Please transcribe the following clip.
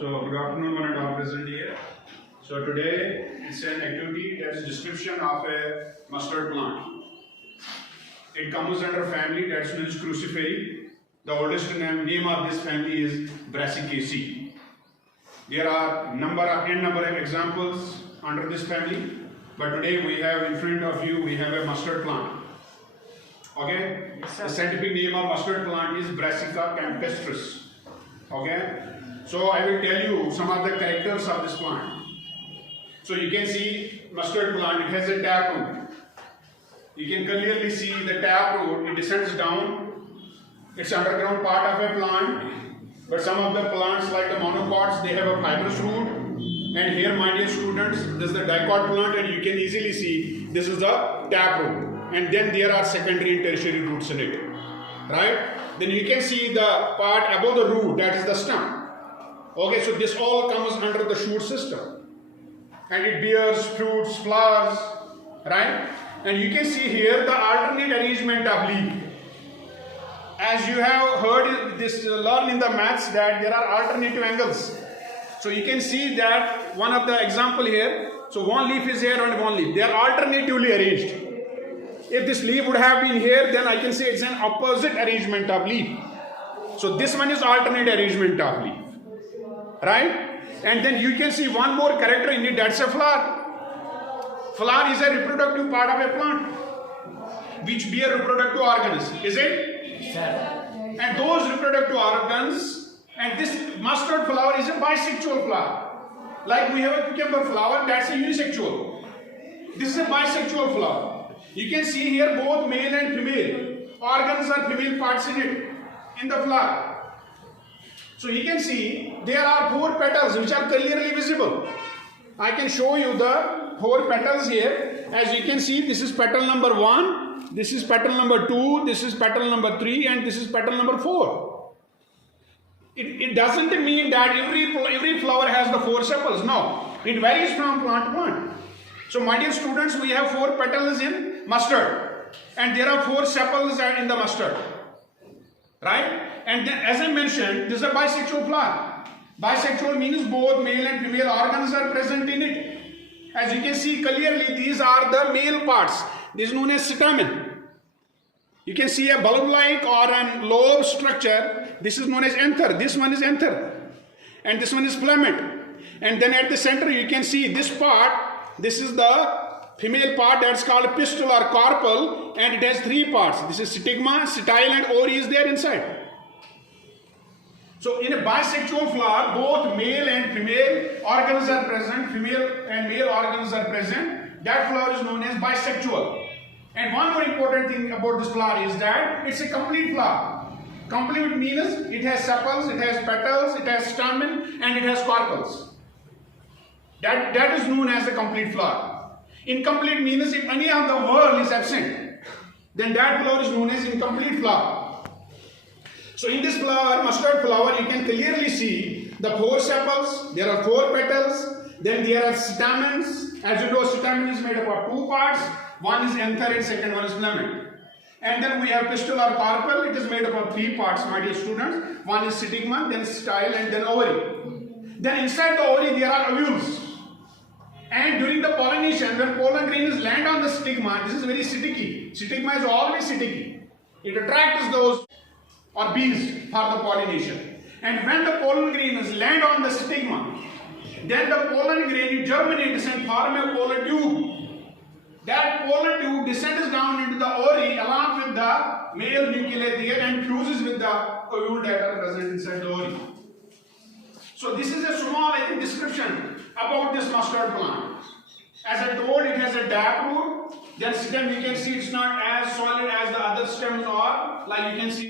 So good afternoon, one and all present here. So today it's an activity that is description of a mustard plant. It comes under family that's known as cruciferae. The oldest name of this family is Brassica. There are n number of examples under this family, but today we have in front of you we have a mustard plant. Okay, the scientific name of mustard plant is Brassica campestris. Okay, so I will tell you some of the characters of this plant. So you can see mustard plant, it has a tap root. You can clearly see the tap root, it descends down. It's underground part of a plant, but some of the plants like the monocots, they have a fibrous root. And here, my dear students, this is the dicot plant, and you can easily see this is the tap root. And then there are secondary and tertiary roots in it, right? Then you can see the part above the root, that is the stem. Okay, so this all comes under the shoot system, and it bears fruits, flowers, right? And you can see here the alternate arrangement of leaf. As you have heard this, learn in the maths that there are alternative angles. So you can see that one of the example here. So one leaf is here and one leaf. They are alternatively arranged. If this leaf would have been here, then I can say it's an opposite arrangement of leaf. So this one is alternate arrangement of leaf, right? And then you can see one more character in it, that's a flower. Flower is a reproductive part of a plant, which bear reproductive organs, is it? And those reproductive organs, and this mustard flower is a bisexual flower. Like we have a cucumber flower, that's a unisexual. This is a bisexual flower. You can see here both male and female organs are female parts in it, in the flower. So you can see there are 4 petals which are clearly visible. I can show you the 4 petals here. As you can see, this is petal number 1, this is petal number 2, this is petal number 3, and this is petal number 4. It doesn't mean that every flower has the 4 sepals. No, it varies from plant to plant. So my dear students, we have 4 petals in mustard, and there are 4 sepals in the mustard, right? And then, as I mentioned, this is a bisexual flower. Bisexual means both male and female organs are present in it. As you can see clearly, these are the male parts. This is known as stamen. You can see a bulb-like or a lobe structure. This is known as anther. This one is anther, and this one is filament. And then at the center, you can see this part. This is the female part, that's called pistil or carpel, and it has 3 parts. This is stigma, style, and ovary is there inside. So in a bisexual flower, both male and female organs are present, female and male organs are present. That flower is known as bisexual. And one more important thing about this flower is that it's a complete flower. Complete means it has sepals, it has petals, it has stamen, and it has carpels. That is known as a complete flower. Incomplete means if any of the whorl is absent, then that flower is known as incomplete flower. So in this flower, mustard flower, you can clearly see the 4 sepals, there are 4 petals, then there are stamens. As you know, stamen is made up of 2 parts. One is anther and second one is filament. And then we have pistil or carpel, it is made up of 3 parts, my dear students. One is stigma, then style, and then ovary. Then inside the ovary there are ovules. And during the pollination, when pollen grains land on the stigma, this is very sticky. Stigma is always sticky. It attracts those or bees for the pollination. And when the pollen grains land on the stigma, then the pollen grain germinates and form a pollen tube. That pollen tube descends down into the ovary along with the male nuclei there and fuses with the ovule that are present inside the ovary. So this is a small, description about this mustard plant. As I told, it has a tap root. Then stem, you can see it's not as solid as the other stems are. Like you can see.